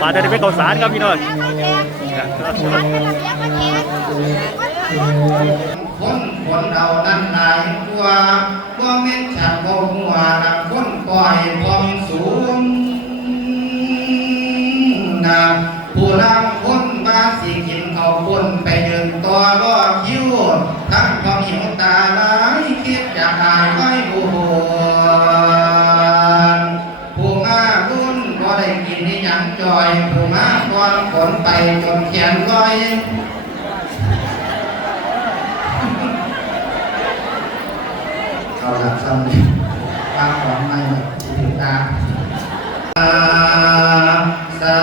ป่าจะได้ไปเกาสารครับพี่น้องคนเรานั่นหลายกว่าบ่แม่นฉันบ่หัวนักคนปล่อยความสูงนะผู้ลำคนมาสิกินเขาคนไปเดินตัวรอคิวทั้งความหิวตาลายคิดอยากอายไว้ผู้ผู้มาบุญก็ได้กินนี่ยังจอยผู้มาก่อนฝนไปจนแขนลอยเขาหลับซ้ำเลยตาของไม่แบบถึงตาสา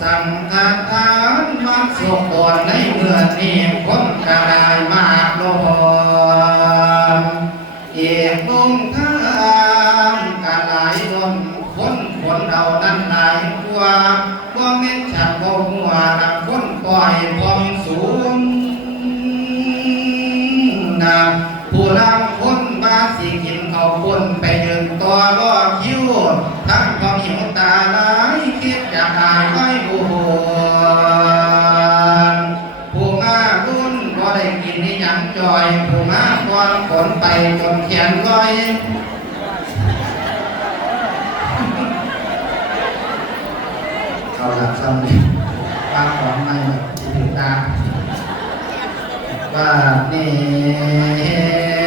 สังฆทานมักสุขก่อนในเมื่อนี้คนกระไดมากโลมเอกลงทางกระไดลมคนเรานั้นหลายกว่าบ่แม่นฉันบ่หัวนักคนปล่อยความสูงนะผู้ลำคนมาสิกินเขาคนไปเดินตัวรอคิวทั้งความหิวตาลายคิดอยากอายไว้ผู้มาบุญก็ได้กินนี่ยังจอยผู้มาก่อนฝนไปจนแขนลอยเขาหลับซ้ำเลยตาของไม่แบบถึงตาว่านี่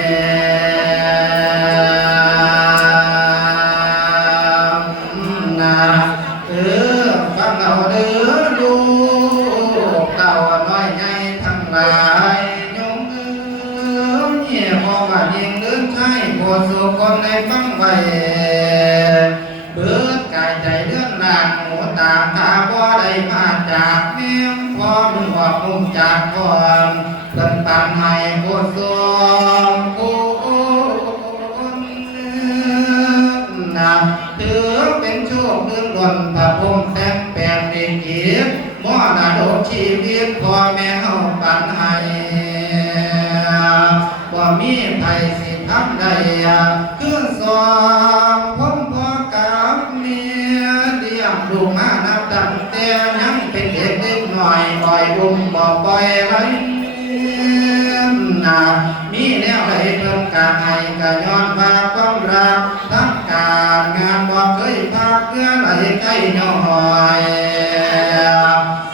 ฟังเอาเด้อดูเต่าน้อยใหญ่ทั้งหลายยงเนี่ยพอมาเลี้ยงเดินใช้โปรดสู่คนในฟังไว้เบิดกายใจเลื่อนลางหูตาตาบ่ได้มาจากเมียงพอมึงบอกมุมจากก่อนเพิ่นปานให้โปรดสู่ถือเป็นโชคเงินล้นพระพรหมแต่งแปลงดีกีบมอนาโดชีวิตพ่อแม่เฮาปันให้บ่มีไผสิทำได้คือสองผมพ่อกับเมียเลี้ยงลูกมานับตั้งแต่ยังเป็นเด็กเล็กน้อยปล่อยอุ้มบ่ปล่อยไหลมีแนวไหลเพิ่มการให้ก็ย้อนว่าความรักทั้งการงานบ่เคยพักเพื่อไหลใกล้น้อย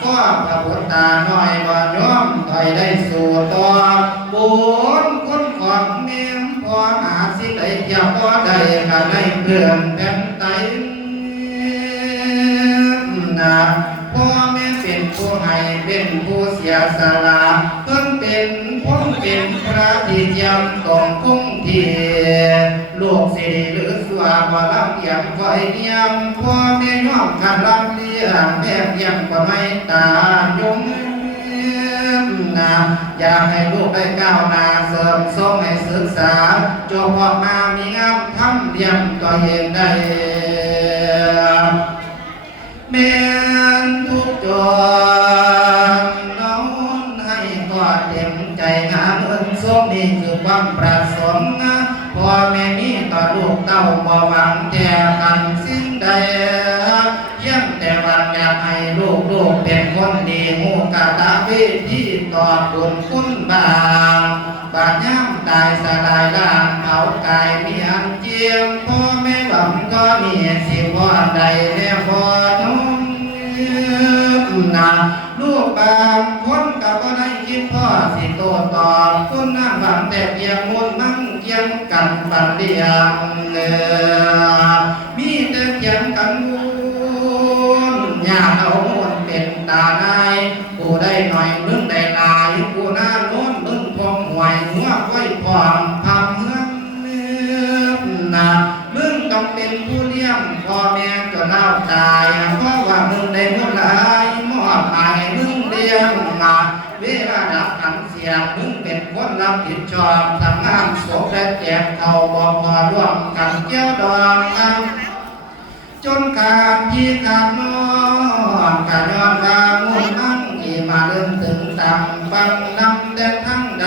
ก็พระพุทธาน้อยบ่ยอมถอยได้สู่ต่อบุญคุณของเมียมพอหาสิได้เกี่ยวบ่ได้ก็ได้เพื่อนแผ่นไตพ่อแม่เป็นผู้ให้เป็นผู้เสียสละเพิ่นเป็นพ้นเป็นพระที่เทียมต้องคงที่ลูกสิริหรือสวาบ่ลำเอียงคอยเนียมพ่อแม่ย่อมขัดลำเลี้ยงแม่เพียงก็ไม่ตายงอยากให้ลูกได้ก้าวหน้าเสริมส่งให้ศึกษาจบออกมามีงามทำเลี้ยงตัวเองได้แม่ทุกจนน้องให้กอดเต็มใจหาเงินส่งนี่คือความประสงค์พ่อแม่มีต่อลูกเต้าบ่หวังแก่กันสิ้นใดเพียงแต่ว่าอยากให้ลูกเป็นคนดีหูกะตาวิธีต่อบุญคุณบางบาดย่ำตายสลายล่างเผากายมีอันเจียมพ่อแม่หวังก็มีสิพ่อใดแน่พ่อน้องลูกบางคนกับก็ได้คิดพ่อสิโตตอบคนนั่งบังแต่เพียงมุนมั่งเกียงกันปันเดียงมีแต่เพียงกันมุนอยากเอามุนเป็นตาได้ผู้ได้หน่อยมึงได้หลายผู้หน้าโน้นมึงพองหวยหัวไว้พร้อมพำเมือง นะมึงต้องเป็นผู้เลี้ยงพ่อแม่จนเล่าตายเพราะว่ามึงได้บุญหลายมอบหมายให้มึงเลี้ยงมาเวลาดับขันเสียมึงเป็นคนรับผิดชอบทำงานศพและแจกเขาบอกมาร่วมกันเกี่ยวดองจนขาดที่ขาดนอนขาดย้อนว่ามุ่งมั่งที่มาเดินถึงต่ำฟังนำแต่ทั้งใด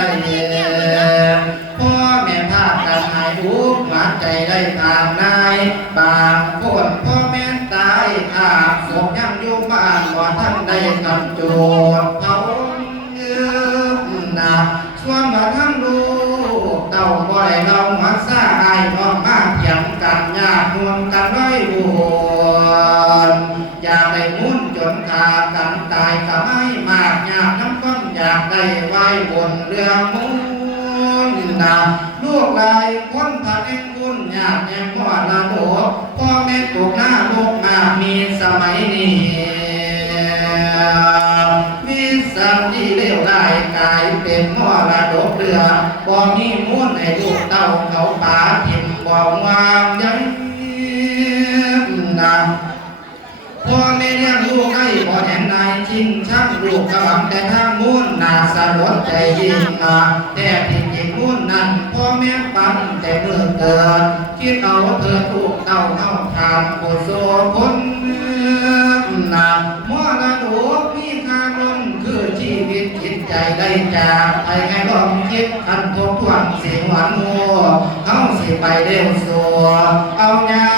พ่อแม่พากันหายทุกข์หวานใจได้ตามนายบางคนพ่อแม่ตายขาดศพยังอยู่บ้านว่าท่านได้กำโจทย์เขานะส่วนมาทั้งลูกเต่าบ่อยเราหักซาไอ้น้องมาเถียงกันญาตินวลกันไว้บุญอยากได้มุ่นจนขากันตายก็ไม่มากอยากน้ำก้อนอยากได้ไว้บนเรือมุ่นนะลูกหลายคนพาเอ็นบุญอยากแห่งพ่อละโดดพ่อแม่ตกหน้าลูกมามีสมัยนี้มีสัมที่เลวร้ายกลายเป็นมรดกเรือบ่มีมูลให้ลูกเต้าเขาป่าถิ่มบ่วางยัยนะพ่อแม่เลี้ยงลูกให้บ่แห่งนายจริงช่างลูกกำลังแต่ทางมูลน่าสลดใจยิ่งแต่ที่จริงมูลนั้นพ่อแม่ปั้นแต่เมื่อเกิดคิดเอาเธอลูกเต้าเข้าทานโกโซคนนะมรดกมีค่าล้นคือชีวิตจิตใจได้จากไปให้ลองคิดคันทบทวนสิหวันมัวเขาสิไปเร็วสัวเอายา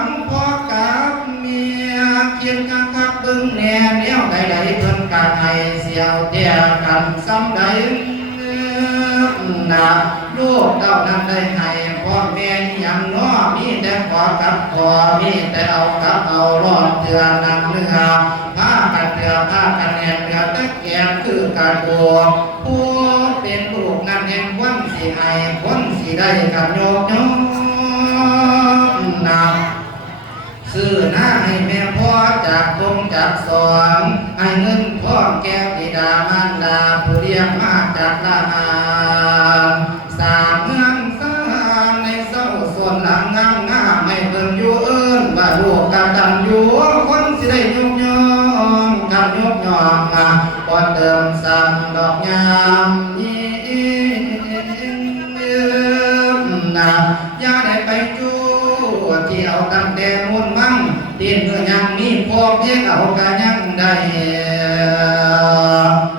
มพ่อกับเมียเคียงกันกับบึงแนวเลี้ยวใดๆเพิ่นการให้เสียวเตี้ยกันซ้ำใดนะลูกเต้านั้นได้ให้พ่อแม่ยังน้อมีแต่ขอกับขอมีแต่เอากับเอารอดเถื่อนนักเรือผ้ากันเรือผ้ากันแหนเรือตะแกงคือการบัวผู้เป็นลูกนั้นเห็นวันสิให้วันสิได้กันโยกโยนะซื้อหน้าให้แม่พ่อจากตรงจากสอนให้เงินพ่อแก้วบิดามารดาผู้เลี้ยงมาจากลาสร้างเมืองสร้างในเศร้าส่วนหลังงามงามไม่เพิ่นอยู่เอิ้นว่าลูกกะตันอยู่คนสิได้ยกย่องกันยกย่องพอเติมสั่งดอกยามยิ้มนะอย่าได้ไปจู้เที่ยวตั้งแต่มุ่นมั่งตีนเมื่อยังมีพอเพียงเอากะยังได้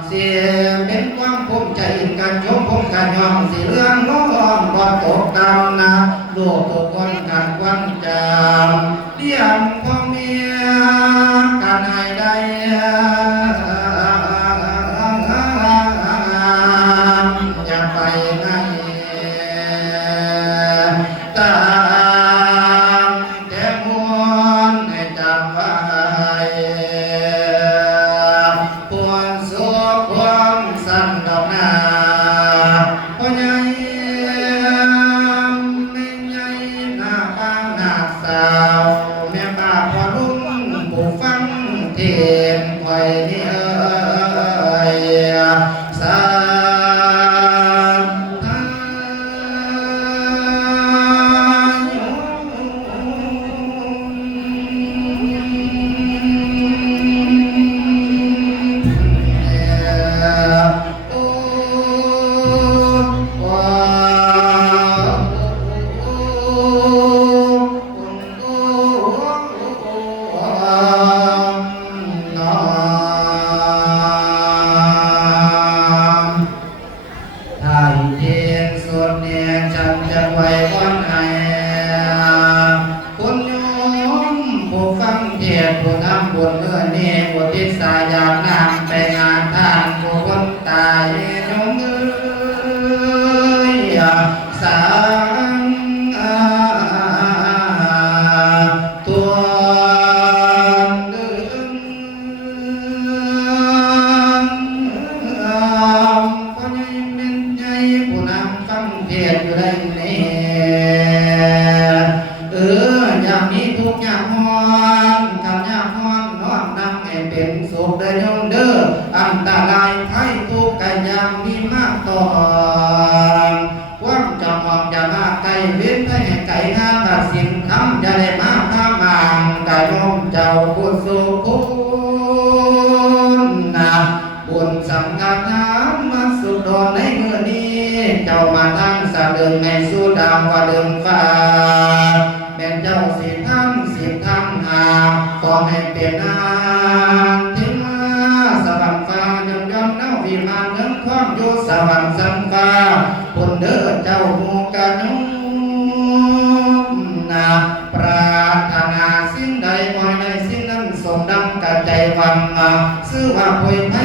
เสียเป็นความภูมิใจกันชมผมกันยอมสิเรื่องน้องบ่ตกตามนะลูกทุกคนกันควันจำเลี้ยงพ่อเมียกันให้ได้อย่าไปไหนตามแต่มวลให้จำไว้ปวดโศกความสั่นดอกหน้าพ่อใหญ่แม่ใหญ่หน้าป้าหน้าสาวแม่ป้าพ่อลุงผู้ฟังเทศไว้นี่สาผู้ทำบุญเมื่อนี้บุญทิศาอยากนำไปงานทานผู้คนตายยงเอ้ยสางตัวดึงพ่อใหญ่เป็นใหญ่ผู้นำฟังเทศอยู่ได้นี่ ไก่งาตัดสินคำจะได้มาพามางกายน้อมเจ้าบุญสุคุณนะบุญสังฆทานมาสุดอนในเมื่อนี้เจ้ามาทั้งสะเดินในสุดาวว่าเดินฟ้าแม่เจ้าสิท่านสิทำหาขอให้เป็นนางถึงมาสวรรค์ฟ้าย่อมย่อมเน่าวิมานเงินทองอยู่สวรรค์สังฟ้าคนเด้อเจ้าหมู่กันยุนาปรารถนาสิ่งใดขอให้ได้สิ่งนั้นสมดังกับใจหวังซื้อว่าป่วยไข้